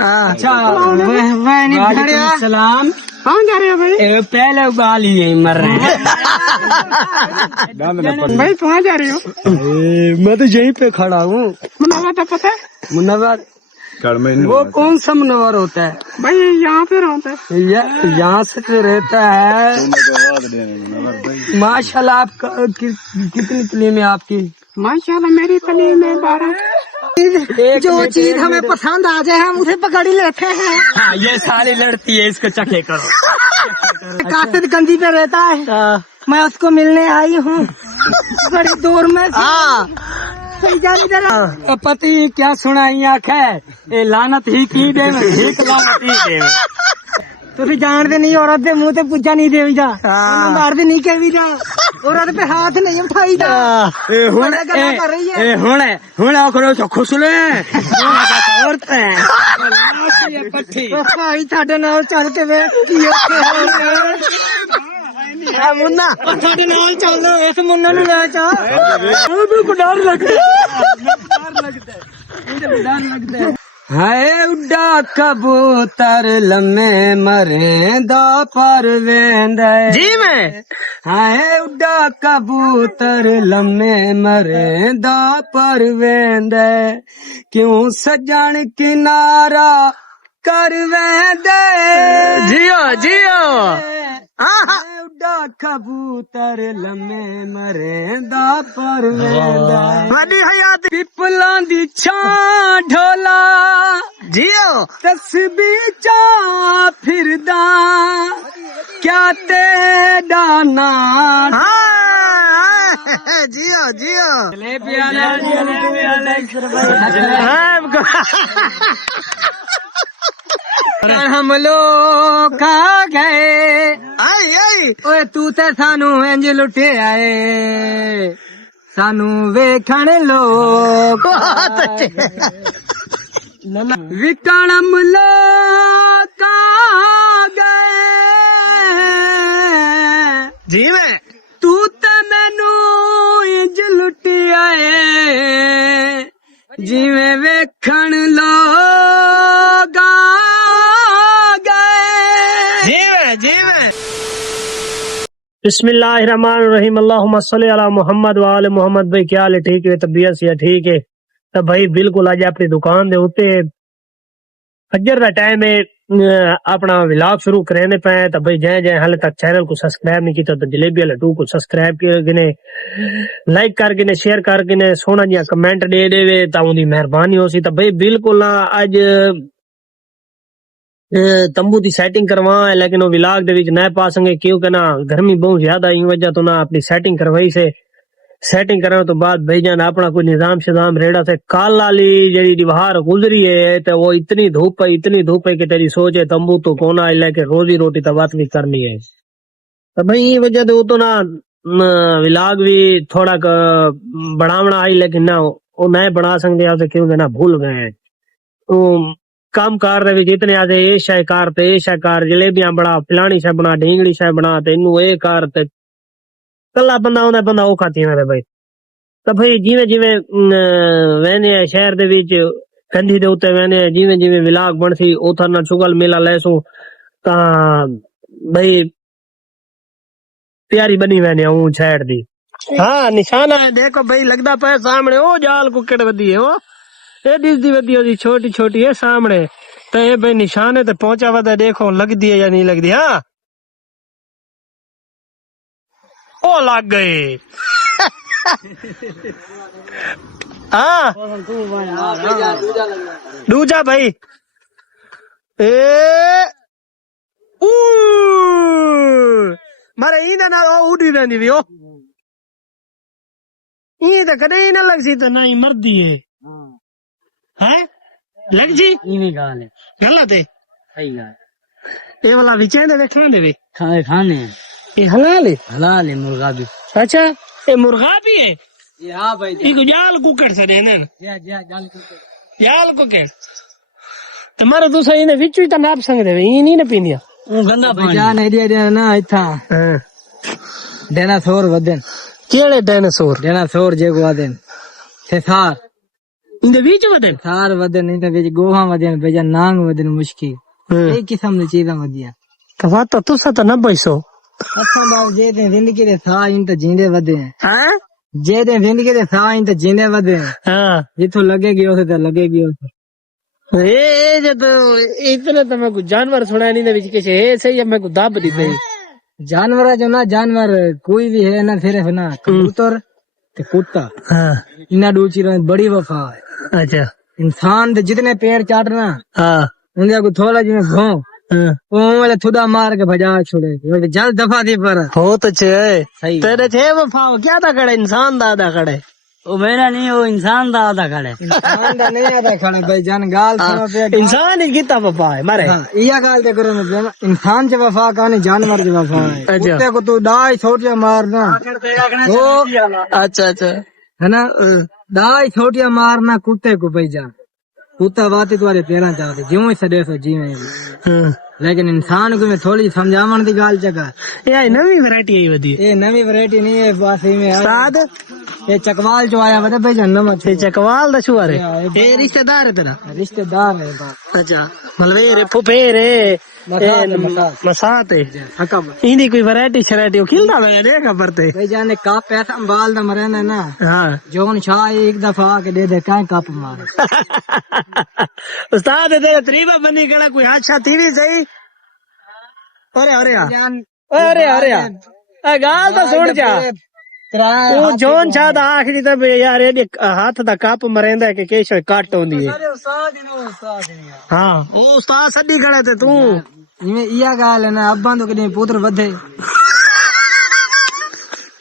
अच्छा सलाम। कौन जा रहे हो भाई? पहले उबाल ही मर रहे हैं। भाई कहाँ जा रहे हो? मैं तो यहीं पे खड़ा हूँ। मुनव्वर तो पता है? मुनव्वर वो कौन सा मुनव्वर होता है? भाई यहाँ पे रहता है। यहाँ से तो रहता है। माशाल्लाह आपका कितनी तलीम है आपकी? माशाल्लाह मेरी तलीम है 12। जो चीज हमें पसंद आ जाए हम उसे पकड़ ही लेते हैं। हाँ, ये सारी लड़ती है, इसको चखे करो। कासिद गंदी पे रहता है, मैं उसको मिलने आई हूँ बड़ी दूर में। पति क्या सुनाई आखे ये लानत ही की दे लानत ही दे। तुम जानते नहीं औरत के मुंह से पूछा नहीं देवी जा, मारते नहीं कही जा, औरत पे हाथ नहीं उठाई जा। हुण खुश ले भाई साडे नाल चल के वेख मुन्ना, साडे नाल चल इस मुन्ना नूं ले चा। डर लगता है उड़ा कबूतर लम्मे मरेंदा पर वेंदा जी में है उड़ा कबूतर लम्मे मरेंदा पर वेंदा क्यों सजन किनारा कर वेंदे जियो जियो उड़ा कबूतर लम्मे मरेंदा पर वेंदा पिपलां दी छां ढोला जियो तस्बीह चा फिरदा क्या तेरा नाम जियो जियो हम लोग खा गए ओए तू ते सानू इंज लुटे आए सानू वेखण लोग विकणम लोग गए जी में तू ते मैनू इंज लुटे आए जिवें वेखण लोग बिस्मिल्लाहिर्रहमानिर्रहीम अल्लाहुम्मा सल्ली अला मोहम्मद व आले मोहम्मद। भाई क्या हाल है? ठीक है, तबीयत से ठीक है? तो भाई बिल्कुल आज अपनी दुकान दे उत्ते फजर दा टाइम है, अपना व्लॉग शुरू करने पे। तो भाई जय जय हाले तक चैनल को सब्सक्राइब नहीं किया तो जलेबी वाले टू को सब्सक्राइब करके लाइक करके शेयर करके सोना जिहा कमेंट दे देवे तो उनकी मेहरबानी हो सी। तो भाई बिल्कुल आज तंबू की सेटिंग करवा है, लेकिन वो व्लॉग दे विच ना पा सके क्योंकि ना गर्मी बहुत ज्यादा ही वजह तो ना अपनी सेटिंग करवाई से। सेटिंग करने तो बाद भाईजान अपना कोई निजाम शिजाम रेड़ा से काल वाली जी दीवार गुजरी है तो वो इतनी धूप है कि तेरी सोच है तंबू तो कोना लेके रोजी रोटी तो बात भी करनी है। तो भाई ये वजह तो वो तो ना व्लॉग भी थोड़ा बढ़ावना आई, लेकिन ना वो नए बना सकते क्योंकि ना भूल गए काम कार दे जितने आते ये शाय कार ते ये शाय कार जलेबियां बना फलानी शाय बना ढींगली शाय बना तेनू ये कार ते कला बंदा होना बंदा वो खाती है भाई। तो भाई जिवें जिवें वहने शहर दे विच कंधी दे उत्ते वहने जिवें जिवें व्लॉग बनसी उथर ना चुगल मेला लेसू ता भाई प्यारी बनी वहने हूं छेड़ दी। हाँ निशाना है देखो भाई लगदा पे सामने ओ जाल कुकड़ वदी है वो ये दिसदी वदी होदी छोटी छोटी है सामने। तो ये भाई निशाने ते पहुंचा वदा देखो लगदी है या नहीं लगदी। हाँ ओ लग गए। हाँ दूजा भाई ए मारे ई ना उड़ी रहंदी वी ओ ई तो कदे ही ना लगसी तो ना ही मरदी है। हैं लग जी इन्हीं गाल है गलत है सही गाल ये वाला विचें दे देखना देवे खाने ये हलाल है मुर्गा भी। अच्छा ये मुर्गा भी है ये? हाँ भाई इको जाल कुकड़ से देने जाल कुकड़ तुम्हारा दूसरा इन्हें विचू तो नाप संग देवे ये नहीं ना पीनिया वो गंदा पानी जान आइडिया दे ना इथा डायनासोर वदन केड़े डायनासोर जेको आदन थेसार इंदे बीच वदन थार वदन इन विच गोहा वदन बेजा नांग वदन मुश्किल ए किस्म दी चीज़ां वदिया तो बात तो तुसा तो न बैसो असां बाल जे ते जिंदगी दे साह इन ते जींदे वदे हां जे ते जिंदगी दे साह इन ते जींदे वदे हां जिथों लगेगी उसे ते लगेगी उसे ए जद इतने तो मैं कुछ जानवर सुना नहीं दे विच किछ है सही है मैं को दाब दी पई जानवर जो ना जानवर कोई भी है ना सिर्फ ना कबूतर ते कुत्ता हां इना दो चीज़ां बड़ी वफा है अच्छा इंसान दे जितने पैर चाटना हां उनका को थोड़ा जिਵੇਂ घों वो वाला थोड़ा मार के भजा छोड़े जल दफा थी पर हो तो छे सही तेरे छे वफाओ क्या था खड़े इंसान दादा खड़े वो मेरा नहीं, वो इंसान दा आधा खड़े। इंसान दा नहीं आता खड़े भाई जान गाल सुनो पे इंसान ही कितना वफा है मारे इया गाल ते करो मतलब इंसान ज वफा काने जानवर ज वफा है अच्छा। कुत्ते को तू डाई छोटिया मारना वो अच्छा अच्छा है ना डाई छोटिया मारना कुत्ते को भाई जान कुत्ता बात तुम्हारे पैरा चाहते ज्यों ही सदे सो जीवे लेकिन इंसान को मैं थोड़ी समझावन दी गाल जगह ये नवी वैरायटी आई वदी ये नवी वैरायटी नहीं है बस में उस्ताद ये चकवाल जो आया बता भाई जान नमक ये चकवाल दा छुआरे ये रिश्तेदार है तेरा रिश्तेदार है बात अच्छा मतलब ये रे फुफेर है मसात है हकम इंदी कोई वैरायटी शरायटी खिलदा मैं देखा परते भाई जाने कप पैसा संभाल दा मरे ना हां जोन शाह एक दफा के दे दे काहे कप मारे उस्ताद तेरे तरीबा बनी कड़ा कोई हादसा थी भी सही अरे अरे अरे अरे आ गाल तो सुन जा वो जोन शाह दा आखिरी तब यार ये हाथ दा कप मरेंदा के केश काट होंदी है अरे उस्ताद ही हां ओ उस्ताद सदी खड़ा ते तू इमे इया गाल है ना अब्बा तो कदे पुत्र वधे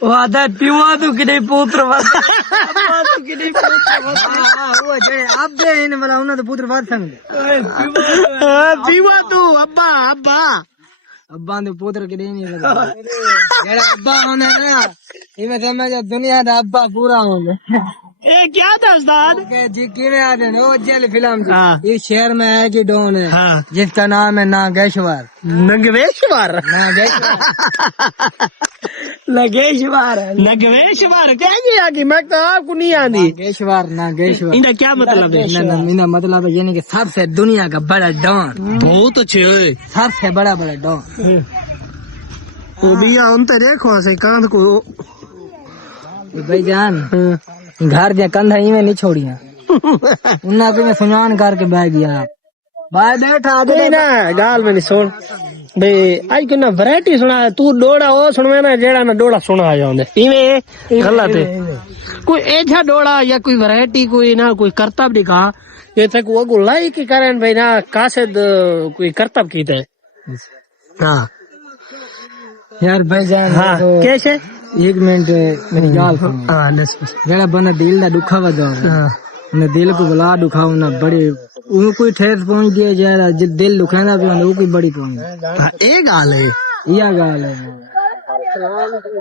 वो आधा पिवा तू कि पुत्र वधे अब्बा तू कि पुत्र वधे हां वो जे अब्बे इन वाला उन्हें तो पुत्र वध संग पीवा तू अब्बा अब्बा अब्बा ने पुत्र के नहीं वधा जेड़ा अब्बा होना ना इमे समझ दुनिया दा अब्बा पूरा होना ये क्या था उस्ताद के जी किने आ रहे वो जेल फिल्म जी हाँ। इस शहर में है कि डॉन है हाँ। जिसका नाम है नागेश्वर नगवेश्वर नागेश्वर नगेश्वर नगवेश्वर क्या जी आगे मैं तो आपको नहीं आती नागेश्वर इनका क्या मतलब है इनका मतलब है यानी कि सबसे दुनिया का बड़ा डॉन बहुत अच्छे सबसे बड़ा बड़ा डॉन वो भी उन तो देखो ऐसे कांध को भाई जान घर दिया कंधा में नहीं छोड़िया उन्ना को मैं सुनान करके बह गया भाई बैठा नहीं ना गाल में नहीं सुन भाई आज क्यों ना वैरायटी सुना तू डोड़ा वो सुनवे ना जेड़ा ना डोड़ा सुना जाओगे इवे गलत है कोई ऐसा डोड़ा या कोई वैरायटी कोई ना कोई करतब दिखा ये तक वो गुलाई की कारण भाई ना कासिद कोई करतब की थे हाँ यार भाई जान हाँ कैसे एक मिनट मेरी गाल सुन हाँ जेड़ा बंदा दिल दा दुखा वदा ने दिल को बुला दुखाओ ना बड़ी उन कोई ठेस पहुंच दिया जाए जिस दिल दुखाना भी वो कोई बड़ी पहुंच एक गाल है यह गाल है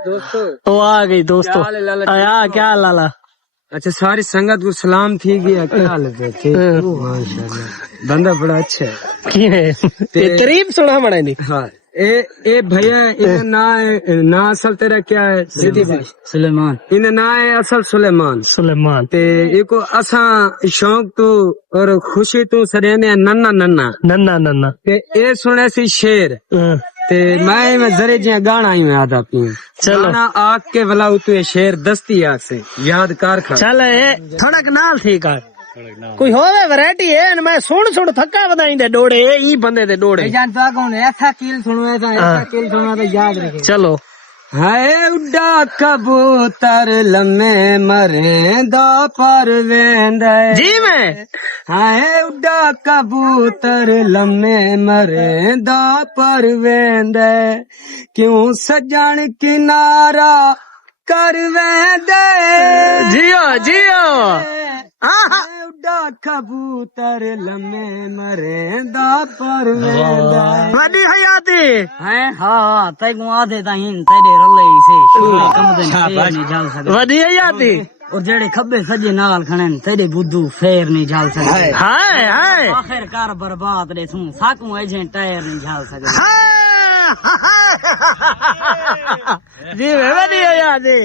दोस्तों वो आ गई दोस्तों आया क्या लाला अच्छा सारी संगत को सलाम थी गया क्या हाल है माशाल्लाह बंदा बड़ा अच्छा है तारीफ सुना मड़े नहीं हाँ ए भैया इन्हें ना असल तेरा क्या है सुलेमान इन्हें ना है असल सुलेमान ते इको असा शौक तो और खुशी तो सरेने नन्ना नन्ना नन्ना नन्ना ते ए सुने सी शेर ते मैं जरे जिया गाना ही में आदा पी चलो गाना आग के वाला तू ये शेर दस्ती आग से यादगार खा चल थोड़ा नाल ठीक है कोई होवे वैरायटी है मैं सुन थक्का बधाई दे डोड़े ई बंदे दे डोड़े जानता कौन ऐसा कील सुनो ऐसा कील सुनो तो याद रखे चलो हाय उड्डा कबूतर लम्मे मरे दा पर वेंदे जी मैं हाय उड्डा कबूतर लम्मे मरे दा पर वेंदे क्यों सजन किनारा कर वेंदे जियो जियो उड्डा कबूतर लम्मे मरे दा पर वेंदे वडी हयाती है हाँ तय को आधे ताहीं तेरे रले से कम दिन फेर नहीं जाल सकते वडी हयाती और जेड़े खब्बे सजे नाल खणे तेरे बुद्धू फेर नहीं जाल सकते हाय हाय आखिरकार बर्बाद रे तू साकू एजें टायर नहीं जाल सकते जी वडी हयाती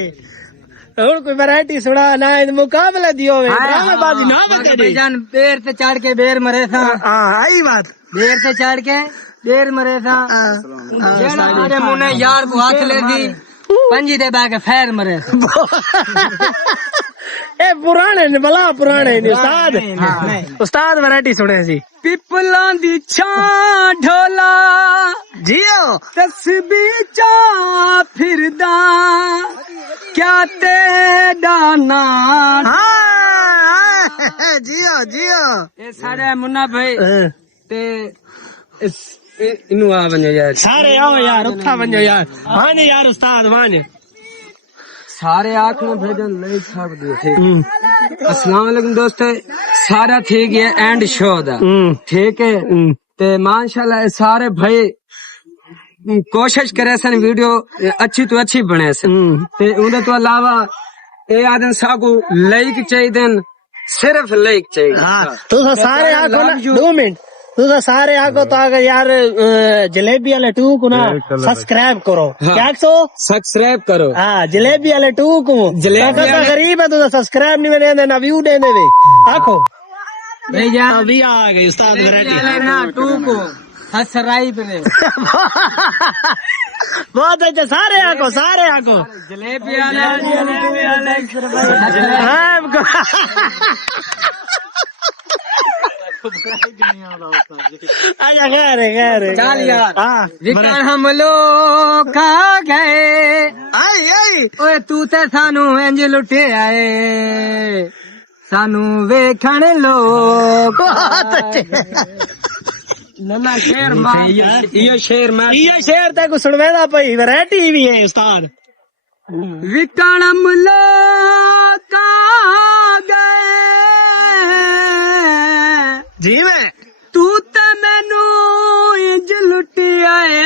हुन कोई वैरायटी सुना ना मुकाबला दियो ड्रामेबाजी ना बता भाईजान बेर ते चढ़ के बेर मरे था। हाँ आई बात बेर ते चढ़ के बेर मरे था। जेड़ा मेरे मुंह ने यार को हाथ ले दी पंजी दे बाके फैर मरे था। ए पुराने ने भला पुराने ने उस्ताद उस्ताद वैरायटी सुने सी पिपलां दी छां ढोला जियो तस्बीह चा फिरदा क्या तेरा नाम। जियो जियो ये सारे मुन्ना भाई ते इनू आ वञो यार सारे आओ यार उठा वञो यार वाने यार उस्ताद वाने सारे आख में भेजन नहीं छाप दिए ठीक। अस्सलाम वालेकुम दोस्तों सारा ठीक है एंड शो दा ठीक है ते माशाल्लाह सारे भाई कोशिश करे सन वीडियो अच्छी तो अच्छी बने सन ते उनके तो अलावा ए आदन सागु लाइक चाहिए सिर्फ लाइक चाहिए। हाँ तू सारे आगो ना 2 मिनट तू सारे आगो तो आगे यार जलेबी वाले टू को ना सब्सक्राइब करो क्या सो सब्सक्राइब करो। हाँ जलेबी वाले टू को जलेबी गरीब है तू सब्सक्राइब नहीं दे ना व्यू दे दे आखो भैया अभी आ गई उस्ताद वैरायटी ना टू को हसराई पे बहुत अच्छा सारे आगो जलेबी वाला अच्छा खैर चल यार हाँ विकन हम लोग खा गए आई ओए तू ते सानू इंज लुटे आए सानू वेखण लोग नन्ना शेर मार ये शेर मैं ये शेर ते को सुनवेदा पई वैरायटी भी है उस्ताद विकन हम लोग खा गए जी मैं तू ते मैनू इंज लुटे आए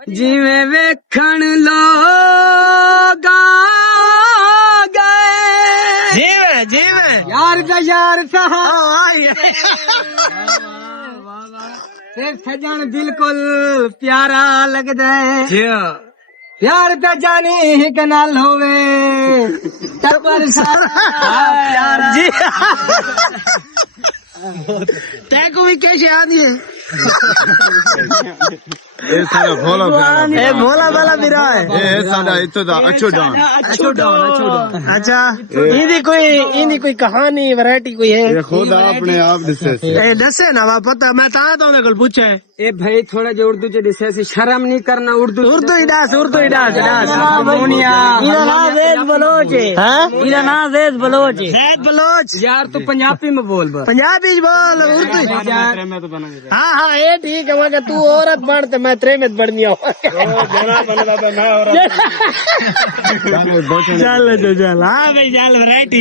जिवें वेखण लोग गए जी मैं यार का यार सहा आई फिर सजन बिल्कुल प्यारा लगदा है प्यार तो जानी हिक नाल होवे टप्पर सारा जी तैको भी कैसे आनी है ਇਹ ਸਾਡਾ ਭੋਲਾ ए भोला वाला बिरा है ਇਹ ਸਾਡਾ ਇੱਥੋਂ ਦਾ ਅੱਛੋ ਡਾਨ अच्छा इन्दी कोई कहानी वैरायटी कोई है ਇਹ ਖੁਦ ਆਪਣੇ ਆਪ ਦਿਸੇ ਸੀ ए दसे ना वा पता मैं ता तो उन्हें कल पूछे ए भाई थोड़ा जो उर्दू च दिसे सी शर्म नहीं करना उर्दू उर्दू ही डास मोनिया इधर ना वेद बलोच हाँ इधर ना वेद बलोच जैद बलोच यार तू पंजाबी में बोल बस पंजाबी बोल उर्दू हाँ हाँ ये ठीक है मगर तू औरत बनते मैं त्रेमत बढ़नी हूँ चल हाँ भाई चल वैरायटी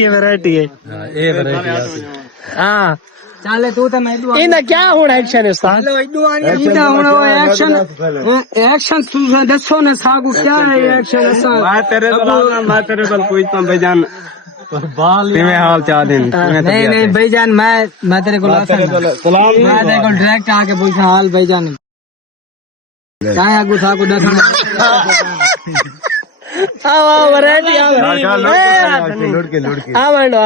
है हाँ चले तू तो मैं इन्हें क्या होना एक्शन है उस्ताद इदा हुन वो एक्शन तू दसो ना सागु क्या है एक्शन असा मैं तेरे बल पूछता हूं भाईजान किवें हाल चाल हैं नहीं भाईजान मैं तेरे को मैं तेरे को डायरेक्ट आके पूछा हाल भाईजान क्या आगू सागु दसो आओ वैरायटी आवंडो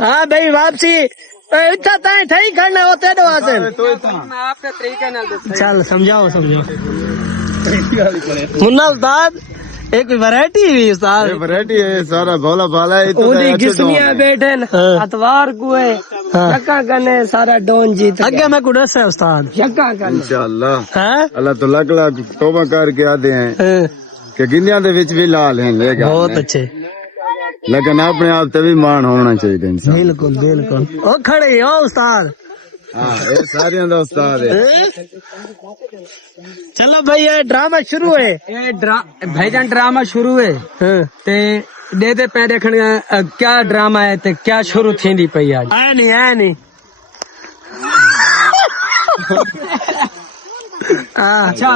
हाँ भाई वापसी इतना ताई ठही करना होते दो आते मैं आपके तरीके नाल दस चल समझाओ मुन्ना उस्ताद एक वैरायटी हुई उस्ताद ਇਹ ਵੈਰਾਈਟੀ ਹੈ ਸਾਰਾ ਭੋਲਾ ਭਾਲਾ ਇਹ ਤਾਂ ओदी किस्मियां बैठन अतवार को है शक्का करने सारा डोन जीत अगे मैं कुछ है उस्ताद शक्का करने इंशाअल्लाह हाँ अल्लाह तो लग तौबा करके आते हैं कि गिनिया दे विच भी लाल हैं बहुत अच्छे लेकिन अपने आप तभी मान होना चाहिए इंसान बिल्कुल ओ खड़े हो उस्ताद हाँ ये सारियां दा उस्ताद है चलो भाई ये ड्रामा शुरू है भाईजान ड्रामा शुरू है ते दे पे देखण क्या ड्रामा है ते क्या शुरू थींदी पई आज आया नहीं अच्छा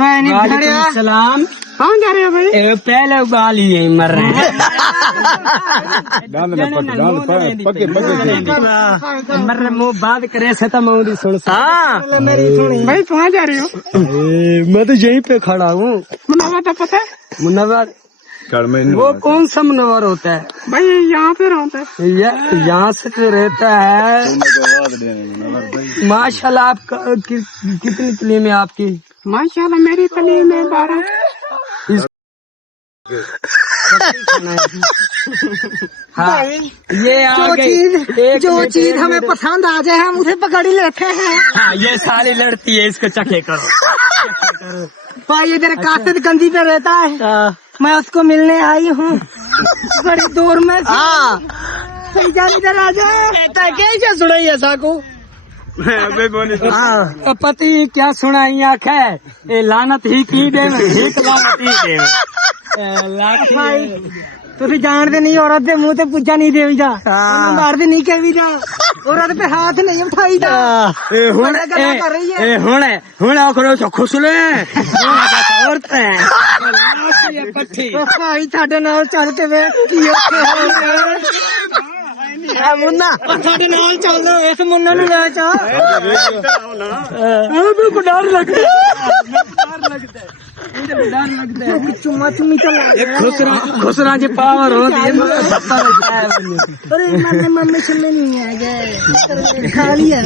वह नहीं खड़िया सलाम कौन जा रहे हो भाई पहले उबाल ही मर रहे पक्के मर मुंह बात करे से तो मैं सुन हाँ भाई कहाँ जा रहे हो मैं तो यहीं पे खड़ा हूँ मुनव्वर तो पता है? मुनव्वर कड़मे वो कौन सा मुनव्वर होता है भाई? यहाँ पे रहता है, यहाँ से तो रहता है। माशाल्लाह, आप कितनी तलीम है आपकी? माशाल्लाह मेरी तलीम है 12। हाँ, ये जो चीज हमें पसंद आ जाए हम उसे पकड़ ही लेते हैं। हाँ, ये साली लड़ती है, इसको चखे करो। भाई इधर कासिद गंदी पे रहता है, मैं उसको मिलने आई हूँ बड़ी दूर में। हाँ, जान इधर आ जाए। क्या सुनाई है साकू? हाँ, पति क्या सुनाई आख है, ये लानत ही की दे, लानत ही दे। भाई तुझे जानते नहीं, औरत के मुंह से पूछा नहीं दे जा, मार भी नहीं कही जा, औरत पे हाथ नहीं उठाई जा। खुश ले भाई साडे नाल चल के वे मुन्ना, साडे नाल चल, इस मुन्ना नु ले जा। डर लगता है, चुम्मा चुम्मी चला खुसरा जी पावर होती है। अरे मम्मी सुनने नहीं है, खाली है।